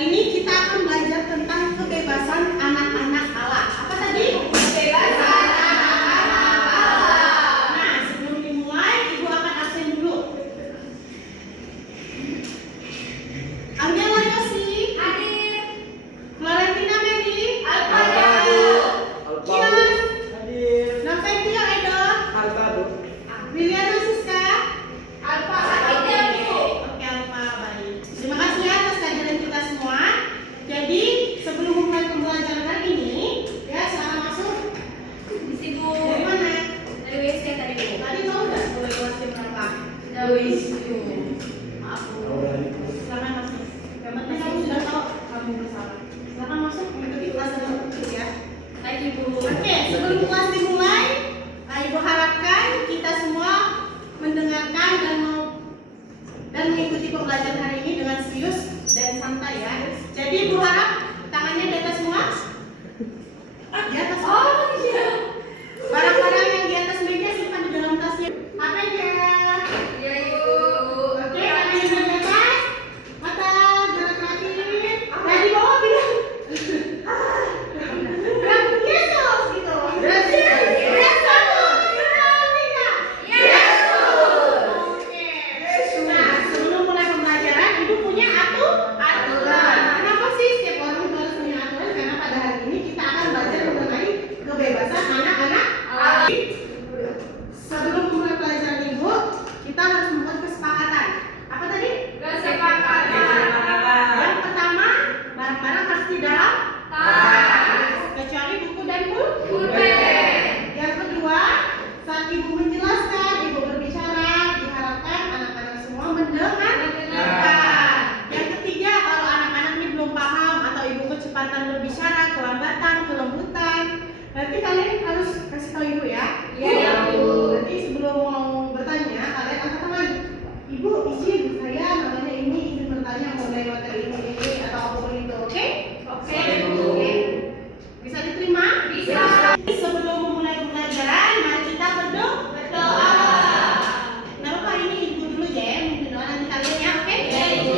Hari ini kita akan belajar tentang kebebasan anak-anak Allah. Apa tadi? Kebebasan anak-anak Allah. Nah, sebelum dimulai, Ibu akan absen dulu. Angela Yosi. Hadir. Florentina Mary. Hadir. Kian. Hadir. Nafetia Edo. Hadir. Liliana Siska. Hadir. Oke, Alfa, baik. Terima kasih ya atas kehadiran kita semua. Jadi, sebelum mulai pembelajaran hari ini, ya silakan masuk. Di situ. Dari mana? Dari WC tadi. Tadi tahu nggak boleh kelas jam berapa? Dari WC. Maaf. Silakan masuk. Yang penting kamu sudah tahu kamu bersalah. Silakan masuk mengikuti kelas dengan tertib ya. Baik Ibu. Oke, sebelum kelas dimulai, Ibu harapkan kita semua mendengarkan dan mengikuti pembelajaran hari ini dengan serius dan santai ya. Jadi Ibu harap tangannya di atas semua. Di atas semua. Oh iya. Barang-barang yang di atas meja simpan di dalam tasnya. HP-nya. Iya Ibu. Oke, tangannya di atas. Mata gerak kaki. Nah, di bawah bilang. Yesus gitu. Yesus. Oke. Nah, sebelum mulai pembelajaran, Ibu punya aturan. Kenapa sih setiap orang itu harus punya aturan? Karena pada hari ini kita akan belajar mengenai kebebasan anak-anak. Sebelum mulai pelajaran Ibu, kita harus membuat kesepakatan. Apa tadi? Kesepakatan. Yang pertama, barang-barang harus di dalam tas, kecuali buku dan pulpen. Yang kedua, saat Ibu menjelaskan, Ibu berbicara, diharapkan anak-anak semua mendengarkan. Yang ketiga, kalau anak-anak ini belum paham atau Ibu kecepatan berbicara, kelambatan, kelembutan, nanti kalian harus kasih tahu Ibu ya. Iya, Bu. Nanti sebelum mau bertanya, kalian angkat tangan. Ibu, izin saya namanya ini izin bertanya mengenai materi ini atau apapun itu, oke? Oke, Bu. Bu. Bisa diterima? Bisa. Sebelum memulai pembelajaran, mari kita berdoa. Nah, Bapak ini Ibu dulu ya, yang memimpin doa nanti kalian ya, oke? Ya, Ibu.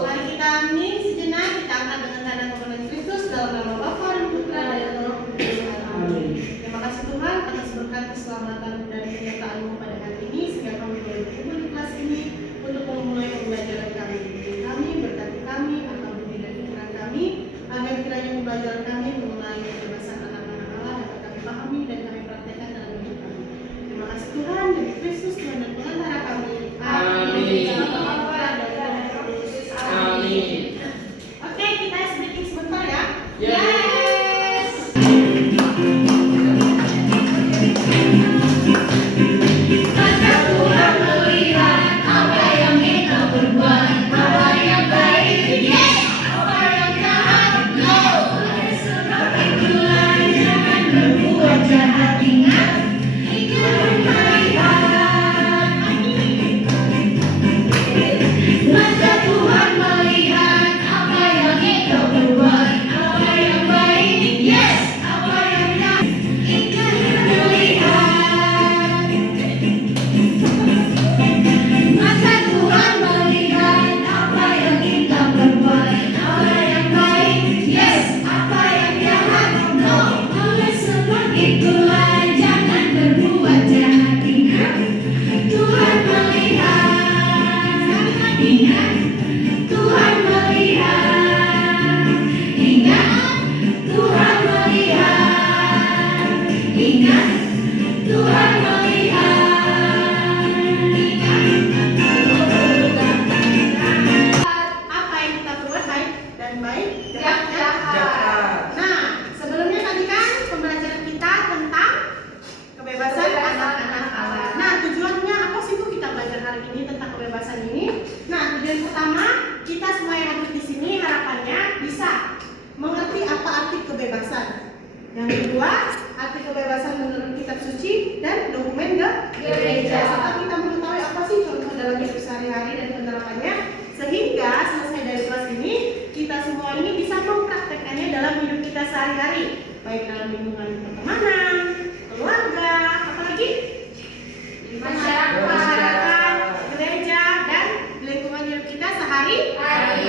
Mari kita amin sejenak, kita angkat dengan tanda pengenalan Kristus dalam nama Bapa dan Putra dan Roh Kudus. Amin. Terima kasih Tuhan atas berkat keselamatan dan penyertaan-Mu pada hari ini, sehingga kami boleh berkumpul di kelas ini untuk memulai pembelajaran kami. Bimbing kami, berkati kami, akal budi dan pikiran kami, agar kiranya pembelajaran kami mengenai kebebasan anak-anak Allah dapat kami pahami dan kami praktekkan dalam hidup kami. Terima kasih Tuhan, demi Kristus Tuhan dan pengantara kami. Amin. Dalam nama Bapa dan Roh Kudus. Amin. Oke, kita sedikit sebentar ya. Yes. Maka Tuhan melihat apa yang kita berbuat, apa yang baik, yes, apa yang jahat, no. Oleh sebab itulah jangan berbuat jahat, ingat, Tuhan melihat. Maka Tuhan melihat apa yang kita berbuat, apa yang baik, yes, apa yang jahat, Tuhan melihat. Maka Tuhan melihat apa yang kita berbuat, apa yang baik, yes, apa yang jahat, no. Oleh sebab itulah jangan berbuat jahat, ingat, Tuhan melihat. Ingat, Tuhan melihat. Ingat, Tuhan melihat. Ingat, Tuhan melihat. Apa yang kita perbuat baik dan baik Jahat. jahat. Nah, sebelumnya tadi kan pembelajaran kita tentang kebebasan anak-anak Allah. Nah, tujuannya apa sih Bu kita belajar hari ini tentang kebebasan ini? Nah, tujuan pertama, kita semua yang hadir di sini harapannya bisa mengerti apa arti kebebasan. Yang kedua, arti kebebasan menurut kitab suci dan dokumen gereja. Serta kita mengetahui apa sih contoh dalam hidup sehari-hari dan penerapannya, sehingga selesai dari kelas ini kita semua ini bisa mempraktekkannya dalam hidup kita sehari-hari, baik dalam lingkungan pertemanan, keluarga, apalagi masyarakat, gereja, dan lingkungan hidup kita sehari-hari.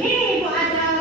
Ini Ibu ada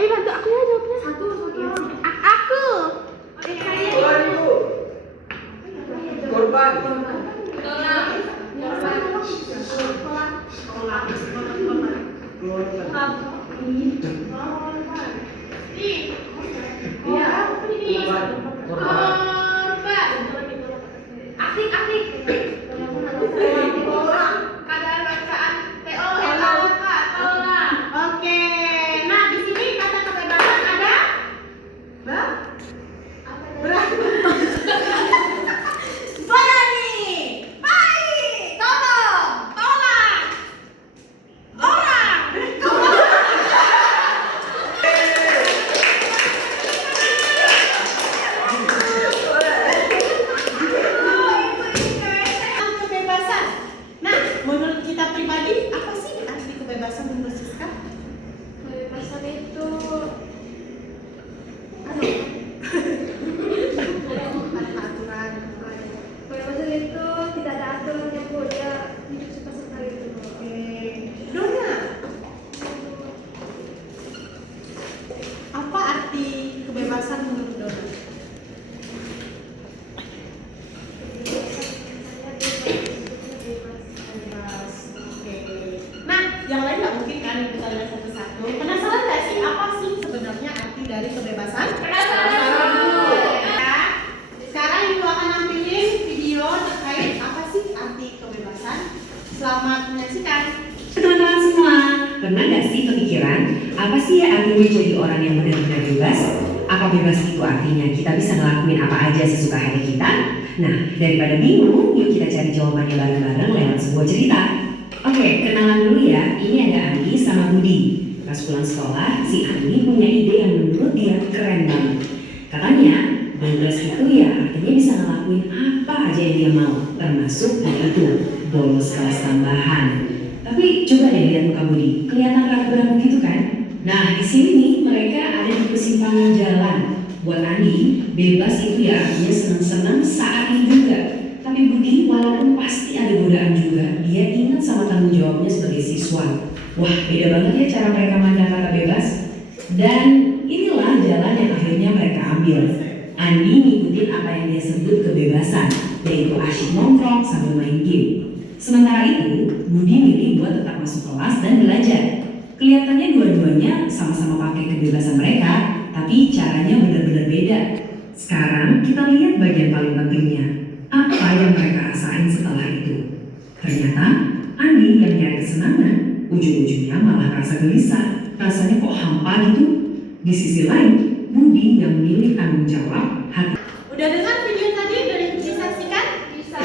Wih, bantu aku ya jawabnya. Satu. Aku. Korban. Oke, nah di sini kata kebebasan ada berani, baik, tolong, tolak, orang. Kebebasan. Nah, menurut kita pribadi, apa sih arti kebebasan menurut Siska? Kebebasan itu Ada aturan. kebebasan itu tidak ada aturan yang boleh hidup suka-suka gitu. Oke, Dona, apa arti kebebasan menurut Dona? Bebas. Oke. Nah, yang lain nggak mungkin kan kita lihat satu-satu. Penasaran nggak sih apa sih sebenarnya arti dari kebebasan? Penasaran. Ya. Sekarang Ibu akan nampilin video terkait apa sih arti kebebasan. Selamat menyaksikan. Teman-teman semua, pernah gak sih kepikiran apa sih ya artinya jadi orang yang benar-benar bebas? Apa bebas itu artinya kita bisa ngelakuin apa aja sesuka hati kita? Nah, daripada bingung, yuk kita cari jawabannya bareng-bareng lewat sebuah cerita. Oke, kenalan dulu ya. Ini ada Andi sama Budi. Pas pulang sekolah, si Andi punya ide yang menurut dia keren banget. Katanya, bebas itu ya artinya bisa ngelakuin apa aja yang dia mau, termasuk yaitu bolos kelas tambahan. Tapi coba deh lihat muka Budi, kelihatan ragu-ragu gitu kan? Nah, di sini nih mereka ada di persimpangan jalan. Buat Andi, bebas itu ya artinya senang-senang saat ini juga. Tapi Budi, walaupun pasti ada godaan juga, dia ingat sama tanggung jawabnya sebagai siswa. Wah, beda banget ya cara mereka mandang kata bebas. Dan inilah jalan yang akhirnya mereka ambil. Andi ngikutin apa yang dia sebut kebebasan, yaitu asyik nongkrong sambil main game. Sementara itu, Budi milih buat tetap masuk kelas dan belajar. Kelihatannya dua-duanya sama-sama pakai kebebasan mereka, tapi caranya benar-benar beda. Sekarang kita lihat bagian paling pentingnya. Apa yang mereka rasain setelah itu? Ternyata, Andi yang nyari kesenangan, ujung-ujungnya malah rasa gelisah. Rasanya kok hampa gitu. Di sisi lain, Budi yang milih tanggung jawab, hati. Udah dengar video tadi dari disaksikan? Bisa.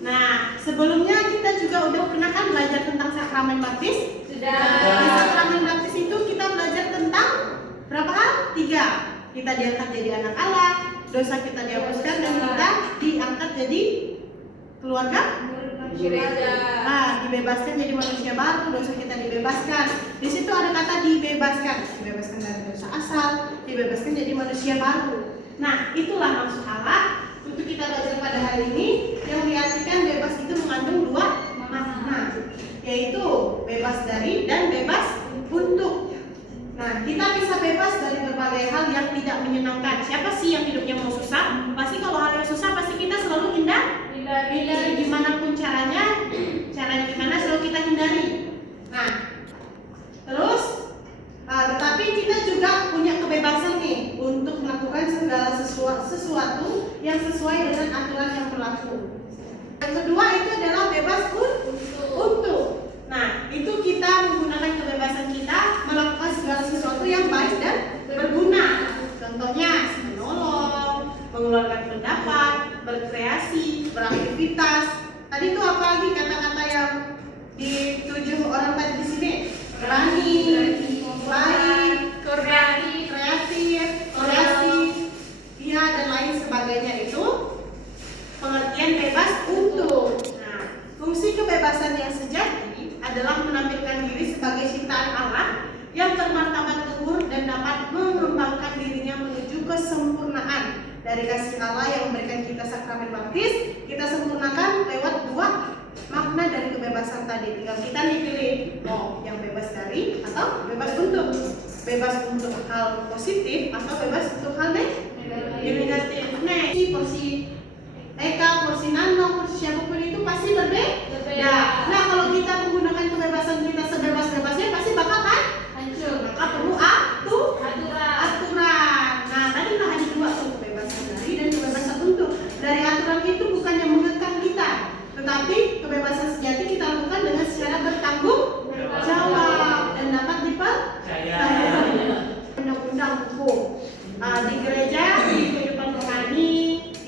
Nah, sebelumnya kita juga udah pernah kan belajar tentang sakramen baptis? Sudah. Di sakramen baptis itu kita belajar tentang berapa hal? 3. Kita diangkat jadi anak Allah, dosa kita dihapuskan, dan kita diangkat jadi keluarga. Nah, dibebaskan jadi manusia baru, dosa kita dibebaskan. Di situ ada kata dibebaskan dari dosa asal, dibebaskan jadi manusia baru. Nah, itulah maksud Allah untuk kita belajar pada hari ini, yang diartikan bebas itu mengandung 2 makna, yaitu bebas dari dan bebas untuk. Nah, kita bisa bebas dari berbagai hal yang tidak menyenangkan. Siapa sih yang hidupnya mau susah? Pasti kalau hal yang susah pasti kita selalu hindari gimana pun caranya gimana selalu kita hindari. Nah, terus tetapi kita juga punya kebebasan nih untuk melakukan segala sesuatu yang sesuai dengan aturan yang berlaku. Yang kedua itu adalah bebas untuk. Nah, itu kita menggunakan kebebasan kita melakukan segala sesuatu yang baik dan berguna. Contohnya menolong, mengeluarkan pendapat, berkreasi, beraktivitas. Tadi itu apa lagi kata-kata yang dituju orang tadi di sini? Berani, baik, kreatif, ya dan lain sebagainya itu pengertian bebas untuk. Nah, fungsi kebebasan yang sejati adalah menampilkan diri sebagai ciptaan Allah yang bermartabat luhur dan dapat mengembangkan dirinya menuju kesempurnaan. Dari kasih Allah yang memberikan kita sakramen baptis, kita sempurnakan lewat 2 makna dari kebebasan tadi. Tinggal kita nih pilih mau yang bebas dari atau bebas untuk. Bebas untuk hal positif atau bebas untuk hal negatif. Nah, porsi Eka, porsi Nano, porsi siapapun itu pasti berbeda. Nah, kalau kita menggunakan kebebasan kita sebebas-bebasnya pasti bakal kan hancur. Maka perlu aturan. Nah, tadi udah ada dua tuh, kebebasan dari dan kebebasan untuk. Dari aturan itu bukannya mengekang kita, tetapi kebebasan sejati kita lakukan dengan secara bertanggung jawab dan dapat dipercaya. Undang-undang hukum di gereja, di kehidupan rohani,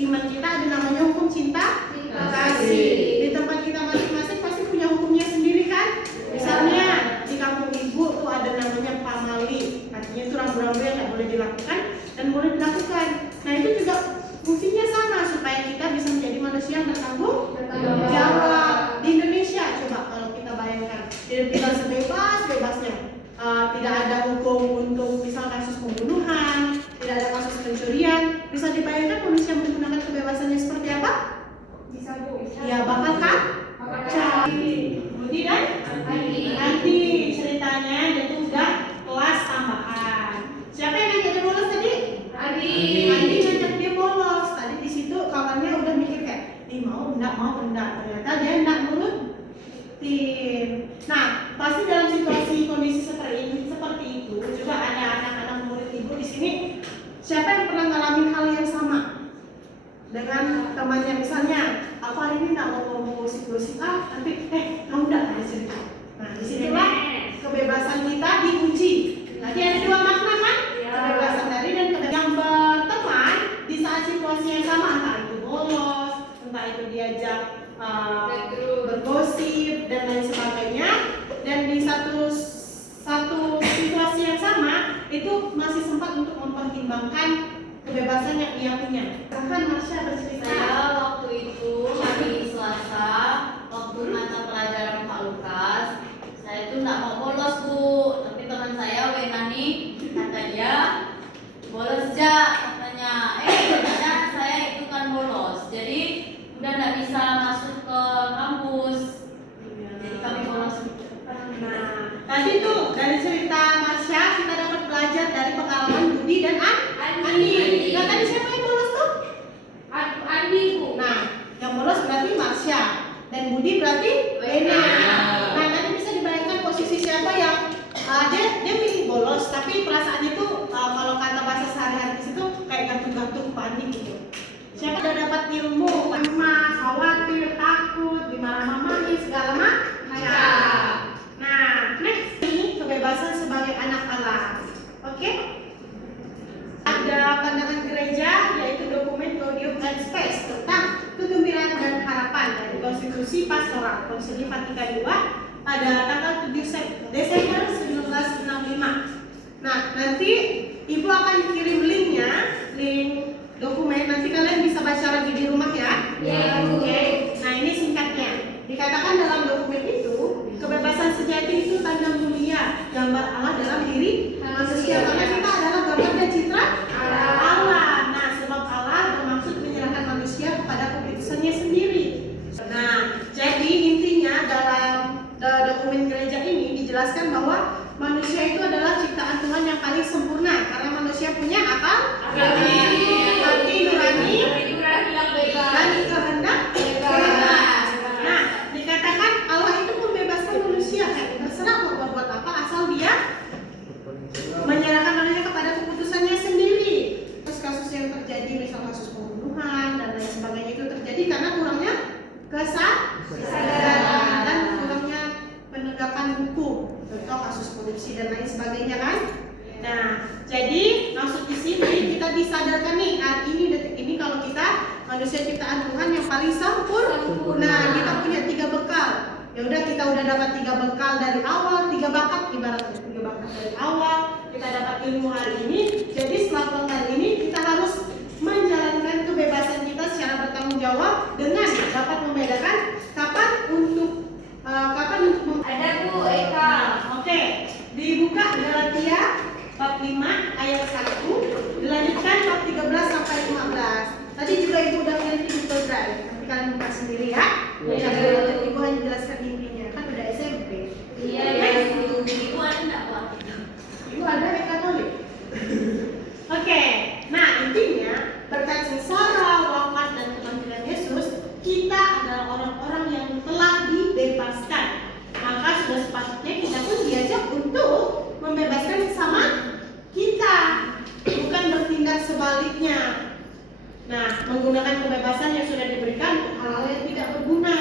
iman kita ada namanya hukum cinta kasih. Di tempat kita masing-masing pasti punya hukumnya sendiri kan. Misalnya di kampung ibu tuh ada namanya pamali, artinya itu rambu-rambu yang nggak boleh dilakukan dan boleh dilakukan. Nah itu juga fungsinya sama supaya kita bisa menjadi manusia yang bertanggung jawab. Di Indonesia coba kalau kita bayangkan, kita sebebas-bebasnya. Tidak ada hukum untuk misal kasus pembunuhan, tidak ada kasus pencurian. Bisa dibayangkan manusia menggunakan kebebasannya seperti apa? Bisa Bu. Ya bakal kan? Cari Budi dan Andi ceritanya dia tuh udah kelas tambahan. Siapa yang ngajak dia bolos tadi? Andi ngajak dia bolos. Tadi di situ kawannya udah mikir kayak, mau enggak. Ternyata dia enggak nurutin. Nah, pasti dalam situasi kondisi seperti itu juga ada anak-anak murid ibu di sini. Siapa yang pernah ngalamin hal yang sama dengan temannya? Misalnya, aku hari ini nggak mau ngomong gosip-gosip, tapi kamu nggak ada cerita. Nah, disinilah kebebasan kita diuji. Tadi ada dua makna kan? Kebebasan dari dan kebebasan yang berteman di saat situasi yang sama, entah itu bolos, entah itu diajak bergosip dan lain sebagainya, dan di satu situasi yang sama itu masih sempat untuk mempertimbangkan kebebasan yang ia punya. Bahkan Marsha bercerita. Saya waktu itu hari Selasa, waktu mata pelajaran Pak Lukas, saya itu nggak mau bolos Bu, tapi teman saya Wenani kata dia bolos aja katanya. Ternyata saya itu kan bolos, jadi udah nggak bisa masuk ke kampus, jadi kami bolos. Nah, tadi tuh dari cerita Marsha kita dapat belajar dari pengalaman Budi dan Andi. Nah, tadi siapa yang bolos tuh? Andi Bu. Nah, yang bolos berarti Marsha dan Budi berarti Wena. Nah, tadi bisa dibayangkan posisi siapa yang dia pilih bolos, tapi perasaan itu kalau kata bahasa sehari-hari di situ kayak gantung-gantung panik gitu. Siapa udah dapat ilmu, cemas, khawatir, takut, dimarahi mamanya, segala macam. Nah, next ini kebebasan sebagai anak Allah. Oke? Ada pandangan gereja yaitu dokumen Gaudium et Spes tentang kegembiraan dan harapan dari Konstitusi Pastoral Konsili Vatikan II pada tanggal 7 Desember 1965. Nah, nanti Ibu akan kirim linknya, link dokumen. Nanti kalian bisa baca lagi di rumah ya. Oke. Nah, ini singkatnya. Dikatakan dalam dokumen itu, kebebasan sejati itu tanda mulia gambar Allah dalam diri manusia. Karena kita adalah gambar dan citra Allah. Nah, sebab Allah bermaksud menyerahkan manusia kepada keputusannya sendiri. Nah, jadi intinya dalam dokumen gereja ini dijelaskan bahwa manusia itu adalah ciptaan Tuhan yang paling sempurna karena manusia punya akal, hati nurani, dan kehendak bebas. Nah, dikatakan Allah itu membebaskan manusia, terserah mau berbuat apa asal dia menyerahkan manusia kepada keputusannya sendiri. Kasus yang terjadi, misal kasus pembunuhan dan lain sebagainya itu terjadi karena kurangnya kesadaran dan kurangnya penegakan hukum. Contoh kasus korupsi dan lain sebagainya kan. Nah, jadi maksud di sini kita disadarkan nih hari ini detik ini kalau kita manusia ciptaan Tuhan yang paling sempurna. Kita punya 3 bekal. Ya udah kita udah dapat 3 bekal dari awal, 3 bakat ibaratnya 3 bakat dari awal. Kita dapat ilmu hari ini. Jadi setelah bekal ini kita harus menjalankan kebebasan kita secara bertanggung jawab dengan dapat membedakan kapan untuk Ada Bu Eka. Oke, dibuka Galatia bab 5 ayat 1, dilanjutkan bab 13 sampai 15. Tadi juga Ibu udah kirim di Google Drive. Nanti kalian buka sendiri ya. Ibu menggunakan kebebasan yang sudah diberikan untuk hal-hal yang tidak berguna.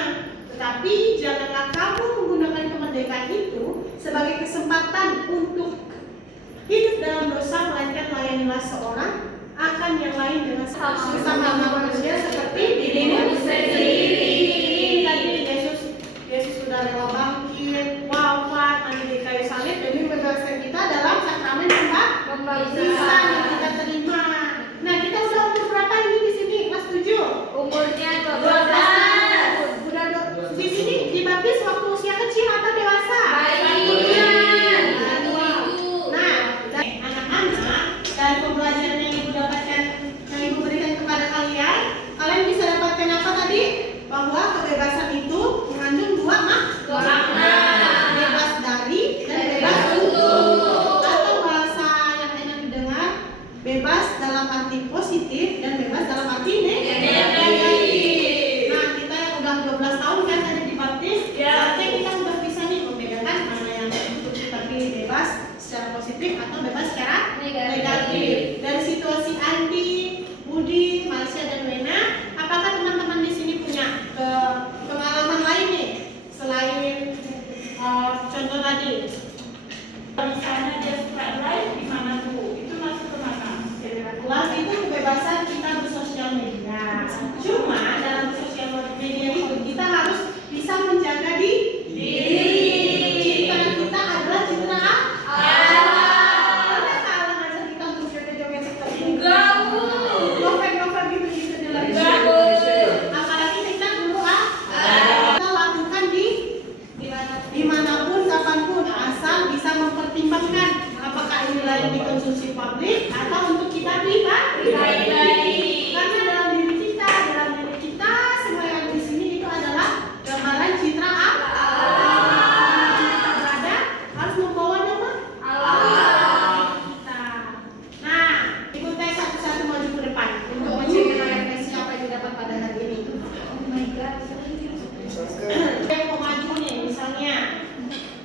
Tetapi janganlah kamu menggunakan kemerdekaan itu sebagai kesempatan untuk hidup dalam dosa, melainkan layanilah seorang akan yang lain dengan sesama manusia seperti dirimu sendiri. Tadi Yesus sudah rela bangkit, wafat, mati di kayu salib demi membebaskan kita dalam sakramen pembaptisan yang kita terima. Nah, kita udah umur berapa ini di sini? Kelas 7. Umurnya 12. Udah di sini dibaptis waktu usia kecil atau dewasa? Nah, anak-anak, dari pembelajaran yang ibu dapatkan, yang ibu berikan kepada kalian, kalian bisa dapatkan apa tadi? Bahwa kebebasan itu mengandung dua makna, bebas dari dan bebas untuk. Atau bahasa yang enak didengar, bebas dalam arti positif dan bebas dalam arti negatif. Nah, kita yang udah 12 tahun kan tadi dibaptis, berarti kita udah bisa nih membedakan mana yang untuk kita pilih bebas secara positif atau bebas secara negatif. Dari situasi Andi, Budi, Marsha dan Wena, apakah teman-teman di sini punya pengalaman lain nih selain contoh tadi? Misalnya dia suka live di mana tuh? Itu masuk ke mana? Live itu kebebasan kita bersosial media. Cuma dalam bersosial media itu kita harus bisa menjaga diri. Citra kita adalah citra Allah. Salah ngajar kita untuk joget-joget seperti ini. Novel-novel gitu-gitu di luar. Apalagi kita dulu kita lakukan dimanapun, kapanpun, asal bisa mempertimbangkan apakah ini layak dikonsumsi publik atau untuk kita pribadi. Karena dalam diri kita semua yang di sini itu adalah gambaran citra Allah. Kita berada harus membawa nama kita. Nah, ibu teh satu-satu maju ke depan untuk menceritakan refleksi apa yang didapat pada hari ini. Yang mau maju nih, misalnya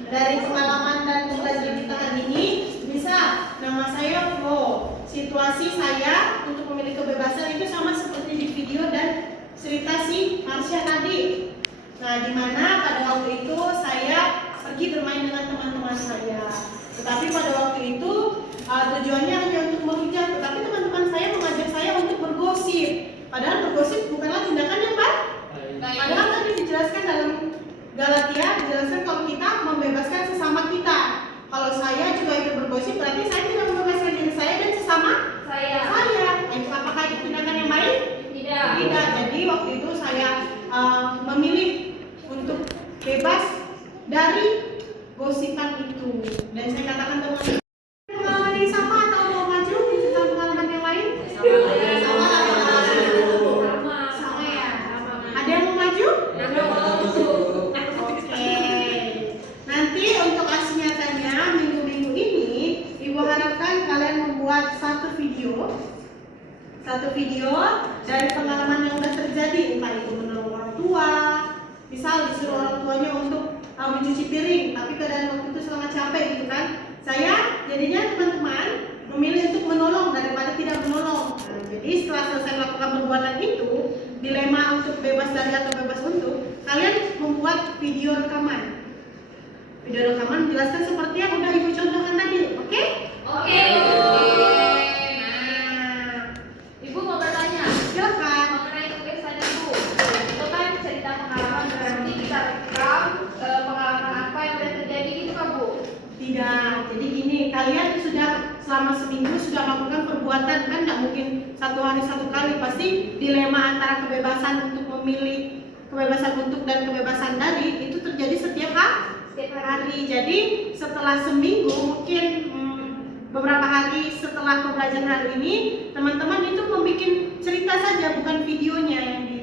dari pengalaman dan pembelajaran kita hari ini, bisa nama saya Flo. Situasi saya untuk memilih kebebasan itu sama seperti di video dan cerita si Marsha tadi. Nah, di mana pada waktu itu saya pergi bermain dengan teman-teman saya. Tetapi pada waktu itu tujuannya hanya untuk menghujat, tetapi teman-teman saya mengajak saya untuk bergosip. Padahal bergosip bukanlah tindakan yang baik. Padahal tadi dijelaskan dalam Galatia, dijelaskan kalau kita membebaskan sesama kita. Kalau saya juga ikut bergosip, berarti saya tidak membebaskan diri saya dan sesama saya. Apakah itu tindakan yang baik? Tidak. Jadi waktu itu saya memilih untuk bebas dari gosipan itu. Dan saya katakan teman-teman, pengalaman yang sama atau mau maju tentang pengalaman yang lain? Sama ya. Ada yang mau maju? Oke. Nanti untuk aksi nyatanya minggu-minggu ini, ibu harapkan kalian membuat satu video dari pengalaman yang udah terjadi, entah itu menolong orang tua, misal disuruh orang tuanya untuk mencuci piring, tapi keadaan waktu itu sangat capek gitu kan. Saya jadinya teman-teman memilih untuk menolong daripada tidak menolong. Nah, jadi setelah selesai melakukan perbuatan itu, dilema untuk bebas dari atau bebas untuk, kalian membuat video rekaman. Video rekaman menjelaskan seperti yang udah ibu contohkan tadi, oke? Oke. Ibu mau bertanya Silakan. mengenai kebiasaan ibu. Itu kan cerita pengalaman, berarti kita rekam pengalaman apa yang sudah terjadi gitu kan Bu? Tidak, jadi gini, kalian sudah selama seminggu sudah melakukan perbuatan, kan nggak mungkin satu hari satu kali, pasti dilema antara kebebasan untuk memilih, kebebasan untuk dan kebebasan dari itu terjadi setiap hari. Jadi setelah seminggu, mungkin beberapa hari setelah pembelajaran hari ini, teman-teman itu membuat cerita saja, bukan videonya yang di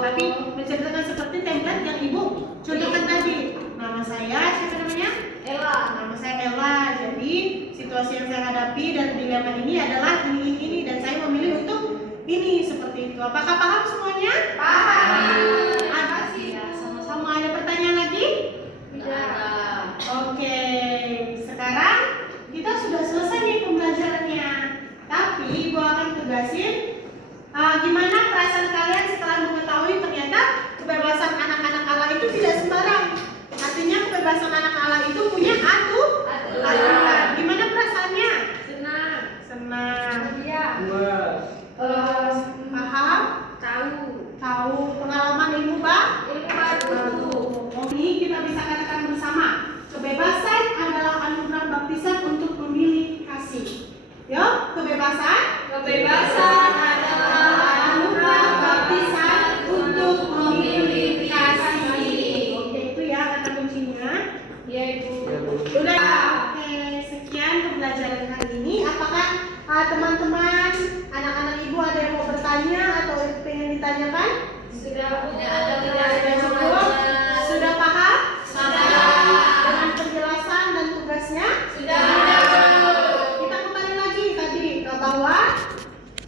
tapi menceritakan seperti template yang ibu contohkan tadi. Nama saya, siapa namanya? Ella. Nama saya Ella. Jadi situasi yang saya hadapi dan dilema ini adalah ini dan saya memilih untuk ini seperti itu. Apakah paham semuanya? Paham. Ada sih. Ya, sama-sama. Ada pertanyaan lagi? Tidak. Oke. Sekarang kita sudah selesai nih pembelajarannya. Tapi ibu akan tugasin gimana teman-teman, anak-anak ibu ada yang mau bertanya atau pengen ditanyakan? Sudah Sudah cukup? Sudah paham? Dengan penjelasan dan tugasnya? Kita kembali lagi tadi ke bawah.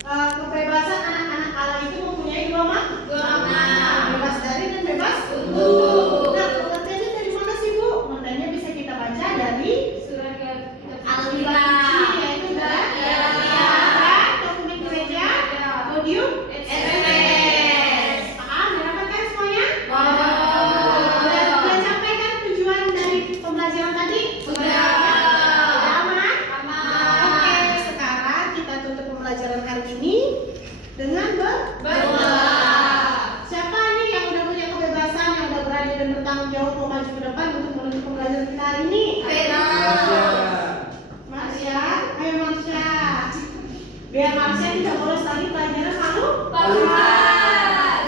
Kebebasan anak-anak Allah itu mempunyai dua makna. Bebas dari dan bebas untuk. Nah, pengertiannya dari mana sih Bu? Pengertiannya bisa kita baca dari Alkitab, yaitu dan dokumen gereja, podium, paham? Didapatkan semuanya? Sudah capai kan tujuan dari pembelajaran tadi? Sudah aman? Oke, sekarang kita tutup pembelajaran hari ini dengan berdoa. Siapa nih yang udah punya kebebasan, yang udah berani dan bertanggung jawab mau maju ke depan untuk menuntut pembelajaran kita hari ini? Marsha, ayo Marsha. Biar Marsha tidak bolos lagi pelajaran malu.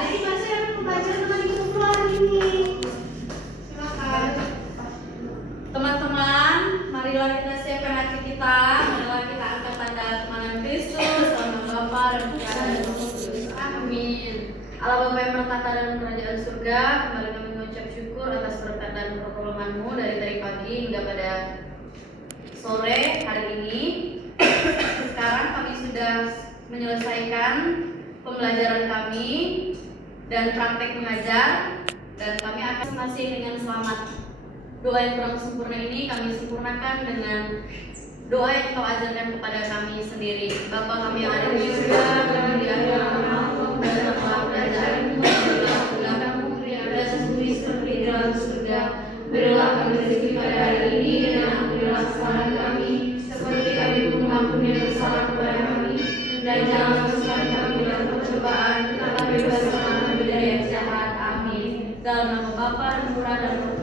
Jadi Marsha dapat pembelajaran tentang hidup hari ini. Silakan. Teman-teman, marilah kita siapkan hati kita, marilah kita angkat tanda kemanan Kristus, sama Bapa dan Putra dan Roh Kudus. Amin. Allah Bapa yang bertata dalam kerajaan surga, kembali kami mengucap syukur atas berkat dan pertolongan-Mu dari pagi hingga pada sore hari ini. Sekarang kami sudah menyelesaikan pembelajaran kami dan praktek mengajar, dan kami akan masih dengan selamat. Doa yang kurang sempurna ini kami sempurnakan dengan doa yang Kau ajarkan kepada kami sendiri. Bapa kami yang ada di surga, dimuliakan namamu, datanglah kerajaanmu, berilah kehendakmu, dan seperti di dalam surga. Berilah kami rezeki pada hari ini, dan ampunilah kesalahan kami, seperti kami pun mengampuni yang bersalah kepada kami. Dan jangan masukkan kami dalam percobaan, tetapi bebaskanlah kami dari yang jahat. Amin. Dalam nama Bapa dan Putra dan Roh